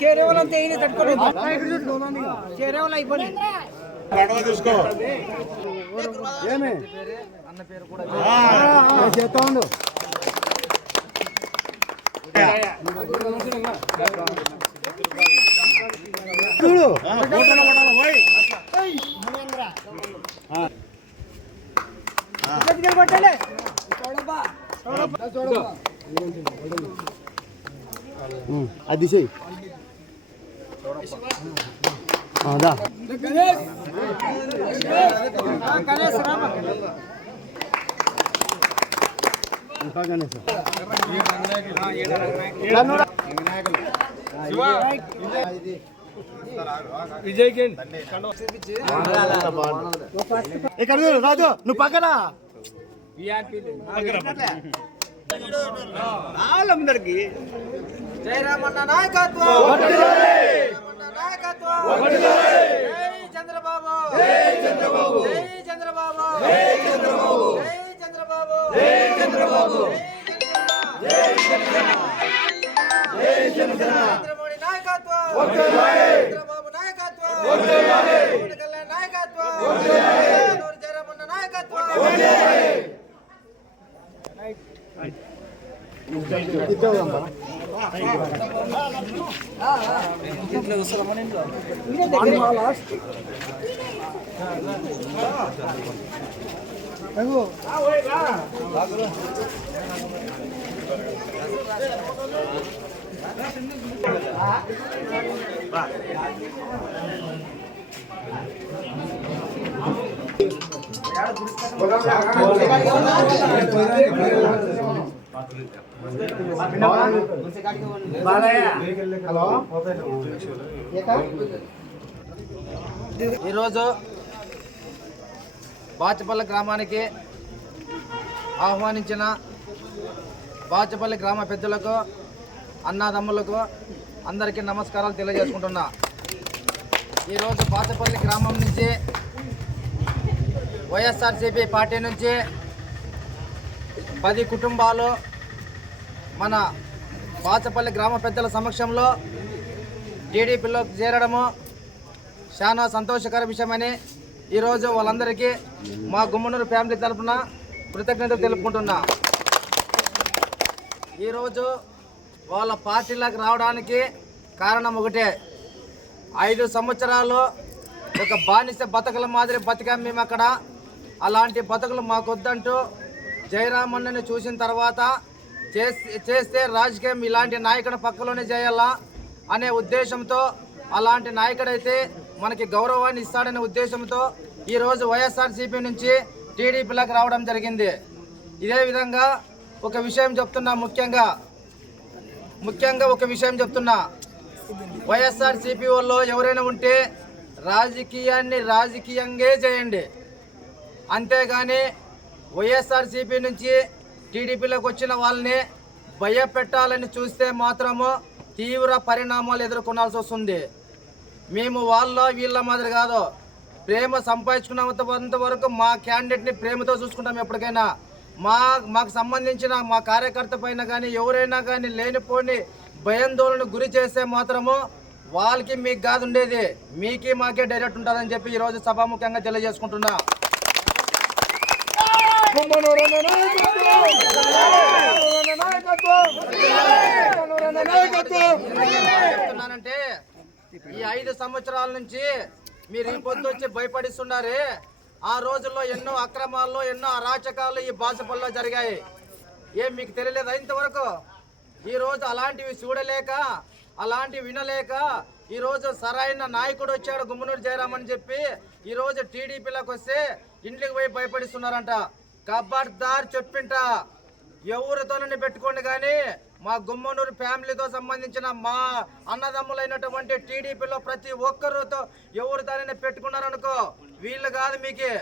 చేరేవాళ్ళంతా ఈయన తట్టుకోలేదు. చేరేవాళ్ళు అయిపోయింది గడవ తీసుకో ఏమి? అన్న పేరు కూడా చేస్తా ఉండు. చూడు. కొట్టాలి, అది రామ ఇంకా గణేష్ ఇక్కడ రాజు నువ్వు పక్కన. జయరామన్న నాయకత్వం జయరామన్న నాయకత్వం జై చంద్రబాబు జై చంద్రబాబు జై చంద్రబాబు జై చంద్రబాబు జై చంద్రబాబు జై చంద్రబాబు జై చంద్రమోడి నాయకత్వం చంద్రబాబు నాయకత్వం పవన్ కళ్యాణ్ నాయకత్వం నూరు జయరామన్న ఈరోజు బాచపల్లి గ్రామానికి ఆహ్వానించిన బాచపల్లి గ్రామ పెద్దలకు అన్నాదమ్ములకు అందరికీ నమస్కారాలు తెలియజేసుకుంటున్నా. ఈరోజు బాచపల్లి గ్రామం నుంచి వైఎస్ఆర్సీపీ పార్టీ నుంచి పది కుటుంబాలు మన బాచపల్లి గ్రామ పెద్దల సమక్షంలో టీడీపీలో చేరడము చాలా సంతోషకర విషయమని ఈరోజు వాళ్ళందరికీ మా గుమ్మనూరు ఫ్యామిలీ తరఫున కృతజ్ఞతలు తెలుపుకుంటున్నా. ఈరోజు వాళ్ళ పార్టీలోకి రావడానికి కారణం ఒకటే. ఐదు సంవత్సరాలు ఒక బానిస బతకల మాదిరి బతికాం మేము అక్కడ అలాంటి బతుకులు మాకొద్దంటూ జయరామన్నని చూసిన తర్వాత చేస్తే చేస్తే రాజకీయం ఇలాంటి నాయకుడు పక్కలోనే చేయాలా అనే ఉద్దేశంతో అలాంటి నాయకుడైతే మనకి గౌరవాన్ని ఇస్తాడనే ఉద్దేశంతో ఈరోజు వైఎస్ఆర్సీపీ నుంచి టీడీపీలోకి రావడం జరిగింది. ఇదే విధంగా ఒక విషయం చెప్తున్నా ముఖ్యంగా ముఖ్యంగా ఒక విషయం చెప్తున్నా. వైఎస్ఆర్ సిపి వాళ్ళు ఎవరైనా ఉంటే రాజకీయాన్ని రాజకీయంగా చేయండి. అంతేగాని వైఎస్ఆర్సీపీ నుంచి టీడీపీలోకి వచ్చిన వాళ్ళని భయపెట్టాలని చూస్తే మాత్రము తీవ్ర పరిణామాలు ఎదుర్కొనాల్సి వస్తుంది. మేము వాళ్ళ వీళ్ళ మాదిరి కాదు. ప్రేమ సంపాదించుకున్నంత వరకు మా క్యాండిడేట్ని ప్రేమతో చూసుకుంటాం ఎప్పటికైనా. మా మాకు సంబంధించిన మా కార్యకర్త పైన కానీ ఎవరైనా కానీ లేనిపోని భయాందోళన గురి చేస్తే మాత్రము వాళ్ళకి మీకు కాదు ఉండేది మీకి మాకే డైరెక్ట్ ఉంటుందని చెప్పి ఈరోజు సభాముఖంగా తెలియజేసుకుంటున్నా. చెప్తున్నానంటే ఈ ఐదు సంవత్సరాల నుంచి మీరు ఈ పొద్దు వచ్చి భయపడిస్తున్నారే. ఆ రోజుల్లో ఎన్నో అక్రమాల్లో ఎన్నో అరాచకాలు ఈ బాసపల్లో జరిగాయి. ఏం మీకు తెలియలేదా ఇంతవరకు? ఈ రోజు అలాంటివి చూడలేక అలాంటివి వినలేక ఈరోజు సరైన నాయకుడు వచ్చాడు గుమ్మనూరు చేరామని చెప్పి ఈరోజు టీడీపీలోకి వస్తే ఇంట్లోకి పోయి భయపడిస్తున్నారంట. కబర్దార్ చెప్పింట. ఎవరితోనని పెట్టుకోండి కానీ మా గుమ్మనూరు ఫ్యామిలీతో సంబంధించిన మా అన్నదమ్ములైనటువంటి టీడీపీలో ప్రతి ఒక్కరితో ఎవరితోనైనా పెట్టుకున్నారనుకో వీళ్ళు కాదు మీకు.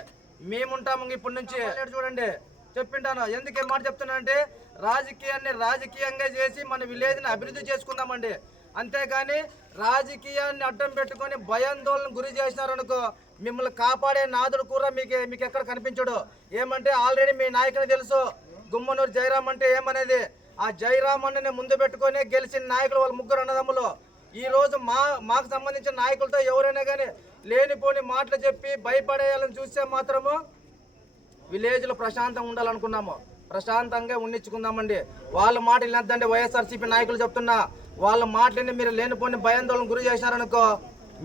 మేముంటాము ఇప్పటి నుంచి. చూడండి. చెప్పింటాను. ఎందుకు మాట చెప్తున్నానంటే రాజకీయాన్ని రాజకీయంగా చేసి మన విలేజ్ని అభివృద్ధి చేసుకుందామండి. అంతేగాని రాజకీయాన్ని అడ్డం పెట్టుకొని భయాందోళన గురి చేసినారనుకో మిమ్మల్ని కాపాడే నాదుడు కూడా మీకు మీకు ఎక్కడ కనిపించడు? ఏమంటే ఆల్రెడీ మీ నాయకుని తెలుసు. గుమ్మనూరు జయరాం అంటే ఏమనేది? ఆ జయరామన్నని ముందు పెట్టుకొని గెలిచిన నాయకులు వాళ్ళ ముగ్గురు అన్నదమ్ములు. ఈ రోజు మా మాకు సంబంధించిన నాయకులతో ఎవరైనా కానీ లేనిపోని మాటలు చెప్పి భయపడేయాలని చూస్తే మాత్రము విలేజ్లో ప్రశాంతంగా ఉండాలనుకున్నాము. ప్రశాంతంగా ఉండించుకుందామండి. వాళ్ళ మాటలు వినద్దండి. వైఎస్ఆర్సీపీ నాయకులు చెప్తున్నా. వాళ్ళ మాటలని మీరు లేనిపోని భయాందోళన గురి చేశారనుకో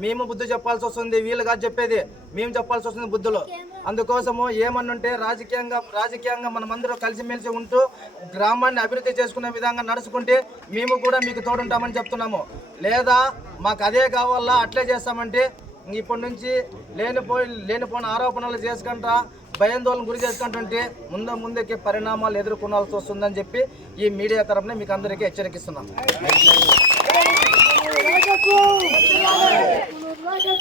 మేము బుద్ధి చెప్పాల్సి వస్తుంది వీళ్ళు కాదు చెప్పేది. మేము చెప్పాల్సి వస్తుంది బుద్ధులు. అందుకోసము ఏమన్నుంటే రాజకీయంగా రాజకీయంగా మనమందరం కలిసిమెలిసి ఉంటూ గ్రామాన్ని అభివృద్ధి చేసుకునే విధంగా నడుచుకుంటే మేము కూడా మీకు తోడుంటామని చెప్తున్నాము. లేదా మాకు అదే కావాలా అట్లే చేస్తామంటే ఇప్పటి నుంచి లేనిపోయి లేనిపోయిన ఆరోపణలు చేసుకుంటా భయాందోళన గురి చేసుకుంటుంటే ముందు ముందుకి పరిణామాలు ఎదుర్కొనాల్సి వస్తుందని చెప్పి ఈ మీడియా తరఫున మీకు అందరికీ హెచ్చరిస్తున్నాం